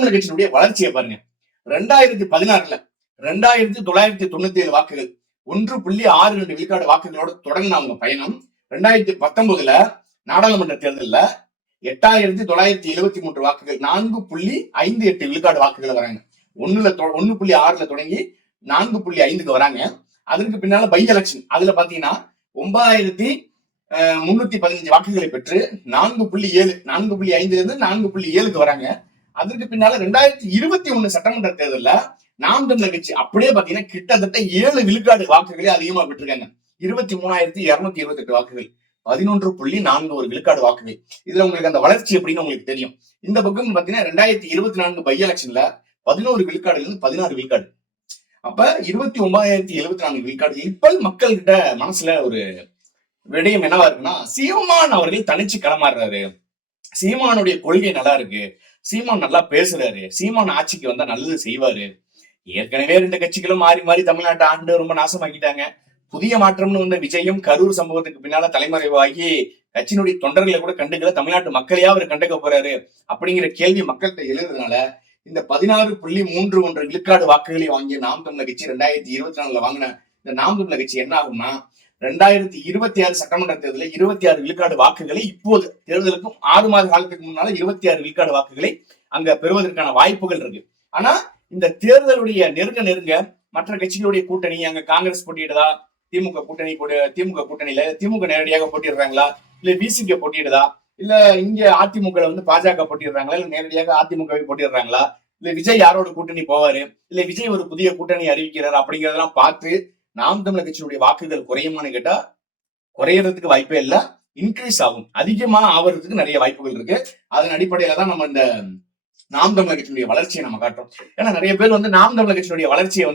தமிழர் கட்சியினுடைய வளர்ச்சியை பாருங்க. 2016 2997 வாக்குகள், 1.62 விழுக்காடு வாக்குகளோட தொடங்கின அவங்க பயணம் 2019 நாடாளுமன்ற தேர்தலில் 8973 வாக்குகள், 4.58 விழுக்காடு வாக்குகள் வராங்க. 1.6 தொடங்கி 4.5க்கு வராங்க. அதற்கு பின்னால பை எலெக்ஷன், அதுல பாத்தீங்கன்னா 9315 வாக்குகளை பெற்று 4.5 இருந்து 4.7க்கு வராங்க. அதற்கு பின்னால 2021 சட்டமன்ற தேர்தலில் நாம் தமிழர் கட்சி அப்படியே பாத்தீங்கன்னா கிட்டத்தட்ட 7 விழுக்காடு வாக்குகளே அதிகமா பெற்றிருக்காங்க. 23,228 வாக்குகள், 11.41 விழுக்காடு வாக்குகள். இதுல உங்களுக்கு அந்த வளர்ச்சி எப்படின்னு உங்களுக்கு தெரியும். இந்த பக்கம் பாத்தீங்கன்னா 2024 பை எலெக்ஷன்ல 11 விழுக்காடுல இருந்து 16 விழுக்காடு. அப்ப 29,074 விழுக்காடு. இப்ப மக்கள் கிட்ட மனசுல ஒரு விடயம் என்னவா இருக்குன்னா, சீமான் அவர்கள் தனிச்சு களமாடுறாரு, சீமானுடைய கொள்கை நல்லா இருக்கு, சீமான் நல்லா பேசுறாரு, சீமான் ஆட்சிக்கு வந்தா நல்லது செய்வாரு. ஏற்கனவே 2 கட்சிகளும் மாறி மாறி தமிழ்நாட்டை ஆண்டு ரொம்ப நாசமாக்கிட்டாங்க. புதிய மாற்றம்னு வந்த விஜயம் கரூர் சம்பவத்துக்கு பின்னால தலைமறைவாகி கட்சியினுடைய தொண்டர்களை கூட கண்டுக்கல, தமிழ்நாட்டு மக்களையா அவர் கண்டுக்க போறாரு அப்படிங்கிற கேள்வி மக்கள்கிட்ட எழுதுறதுனால இந்த 16.31 விழுக்காடு வாக்குகளை வாங்கிய நாம் தமிழர் கட்சி 2024 வாங்கின இந்த நாம் தமிழர் கட்சி என்ன ஆகும்னா, 2026 சட்டமன்ற தேர்தலில் 26 விழுக்காடு வாக்குகளை, இப்போது தேர்தலுக்கும் 6 மாத காலத்துக்கு முன்னால 26 விழுக்காடு வாக்குகளை அங்க பெறுவதற்கான வாய்ப்புகள் இருக்கு. ஆனா இந்த தேர்தலுடைய நெருங்க மற்ற கட்சிகளுடைய கூட்டணி, அங்க காங்கிரஸ் போட்டியிடுதா, திமுக கூட்டணியில திமுக நேரடியாக போட்டிடுறாங்களா, இல்ல விசிக போட்டியிடுதா, இல்ல இங்க அதிமுக பாஜக போட்டிடுறாங்களா, இல்ல நேரடியாக அதிமுகவை போட்டிடுறாங்களா, இல்ல விஜய் யாரோட கூட்டணி போவாரு, இல்ல விஜய் ஒரு புதிய கூட்டணி அறிவிக்கிறாரு அப்படிங்கறதெல்லாம் பார்த்து நாம் தமிழர் கட்சியுடைய வாக்குகள் குறையுமான்னு கேட்டா குறையறதுக்கு வாய்ப்பே இல்ல, இன்க்ரீஸ் ஆகும், அதிகமா ஆவறதுக்கு நிறைய வாய்ப்புகள் இருக்கு. அதன் அடிப்படையில தான் நம்ம இந்த நாம் தமிழர் கட்சியினுடைய வளர்ச்சியை நம்ம காட்டுறோம். ஏன்னா நிறைய பேர் நாம் தமிழர் கட்சியினுடைய வளர்ச்சியை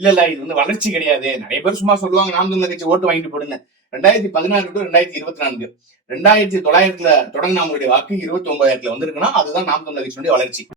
இல்ல இது வளர்ச்சி கிடையாது, நிறைய பேர் சும்மா சொல்லுவாங்க நாம் தமிழர் கட்சி ஓட்டு வாங்கிட்டு போடுங்க. 2016 to 2024 2900 தொடங்கின அவங்களுடைய வாக்கு 29,000 வந்திருக்குன்னா அதுதான் நாம் தமிழர் கட்சியினுடைய வளர்ச்சி.